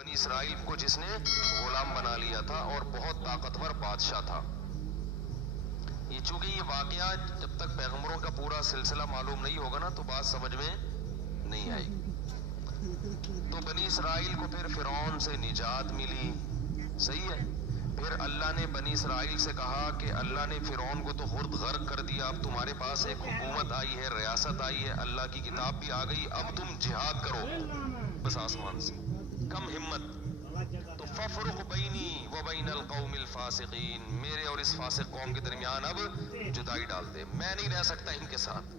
بنی اسرائیل کو جس نے غلام بنا لیا تھا اور بہت طاقتور بادشاہ تھا. یہ چونکہ یہ واقعہ جب تک پیغمبروں کا پورا سلسلہ معلوم نہیں ہوگا نا تو بات سمجھ میں نہیں آئے گی. تو بنی اسرائیل کو پھر فرعون سے نجات ملی. صحیح ہے. پھر اللہ نے بنی اسرائیل سے کہا کہ اللہ نے فرعون کو تو خود غرق کر دیا, اب تمہارے پاس ایک حکومت آئی ہے, ریاست آئی ہے, اللہ کی کتاب بھی آ گئی, اب تم جہاد کرو بس آسمان سے. کم ہمت. تو ففرق بینی و بین القوم الفاسقین, میرے اور اس فاسق قوم کے درمیان اب جدائی ڈال دے, میں نہیں رہ سکتا ان کے ساتھ.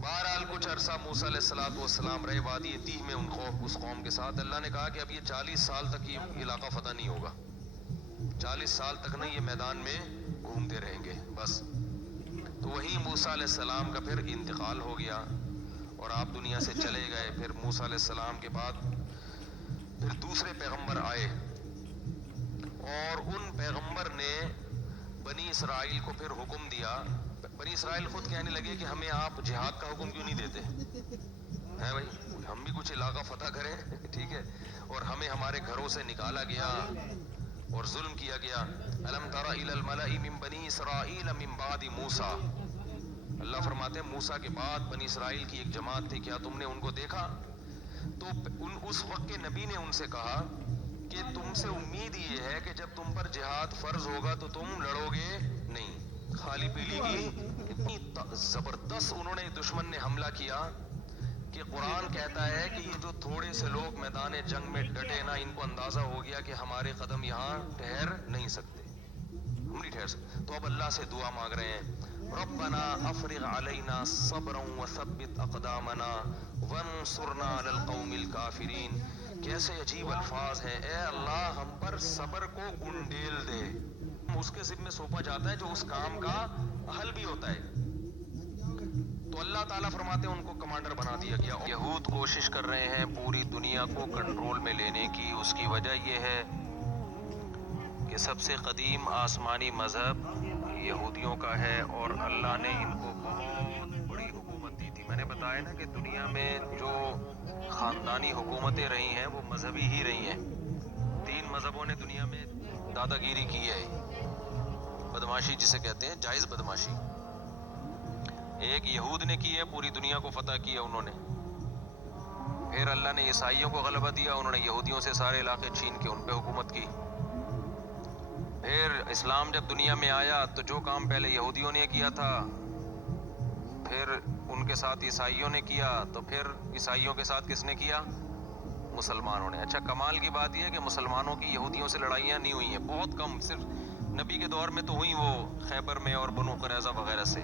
بہرحال کچھ عرصہ موسیٰ علیہ السلام رہے وادی تیہ میں اس قوم کے ساتھ. اللہ نے کہا کہ اب یہ 40 سال تک یہ علاقہ فتح نہیں ہوگا, 40 سال تک نہیں, یہ میدان میں گھومتے رہیں گے بس. تو وہیں موسیٰ علیہ السلام کا پھر انتقال ہو گیا اور آپ دنیا سے چلے گئے. پھر موسیٰ علیہ السلام کے بعد پھر دوسرے پیغمبر آئے اور ان پیغمبر نے بنی اسرائیل کو پھر حکم دیا. بنی اسرائیل خود کہنے لگے کہ ہمیں آپ جہاد کا حکم کیوں نہیں دیتے ہیں بھائی, ہم بھی کچھ علاقہ فتح کریں, ٹھیک ہے, اور ہمیں ہمارے گھروں سے نکالا گیا اور ظلم کیا گیا. الم تر الی الملأ من بنی اسرائیل من بعد موسیٰ, اللہ فرماتے ہیں موسیٰ کے بعد بنی اسرائیل کی ایک جماعت تھی, کیا تم نے ان کو دیکھا؟ تو اس وقت کے نبی نے ان سے کہا کہ تم سے امید یہ ہے کہ جب تم پر جہاد فرض ہوگا تو تم لڑو گے نہیں. خالی پیلی کی اتنی زبردست انہوں نے دشمن نے حملہ کیا کہ قرآن کہتا ہے کہ یہ جو تھوڑے سے لوگ میدان جنگ میں ڈٹے نا, ان کو اندازہ ہو گیا کہ ہمارے قدم یہاں ٹھہر نہیں سکتے, ہم نہیں ٹھہر سکتے. تو اب اللہ سے دعا مانگ رہے ہیں, ربنا افرغ علینا صبرا وثبت اقدامنا وانصرنا علی القوم الکافرین. کیسے عجیب الفاظ ہیں, اے اللہ ہم پر صبر کو انڈیل دے. اس کے ذمہ سونپا جاتا ہے جو اس کام کا اہل بھی ہوتا ہے. تو اللہ تعالیٰ فرماتے ہیں ان کو کمانڈر بنا دیا گیا. یہود کوشش کر رہے ہیں پوری دنیا کو کنٹرول میں لینے کی. اس کی وجہ یہ ہے کہ سب سے قدیم آسمانی مذہب یہودیوں کا ہے اور اللہ نے ان کو بہت بڑی حکومت دی تھی. میں نے بتایا نا کہ دنیا میں جو خاندانی حکومتیں رہی ہیں وہ مذہبی ہی رہی ہیں. 3 مذہبوں نے دنیا میں دادا گیری کی ہے, بدماشی جسے کہتے ہیں, جائز بدماشی. ایک یہود نے کی ہے, پوری دنیا کو فتح کیا انہوں نے. پھر اللہ نے عیسائیوں کو غلبہ دیا, انہوں نے یہودیوں سے سارے علاقے چھین کے ان پہ حکومت کی. پھر اسلام جب دنیا میں آیا تو جو کام پہلے یہودیوں نے کیا تھا پھر ان کے ساتھ عیسائیوں نے کیا, تو پھر عیسائیوں کے ساتھ کس نے کیا؟ مسلمانوں نے. اچھا کمال کی بات یہ ہے کہ مسلمانوں کی یہودیوں سے لڑائیاں نہیں ہوئی ہیں, بہت کم, صرف نبی کے دور میں تو ہوئی وہ خیبر میں اور بنو قریظہ وغیرہ سے.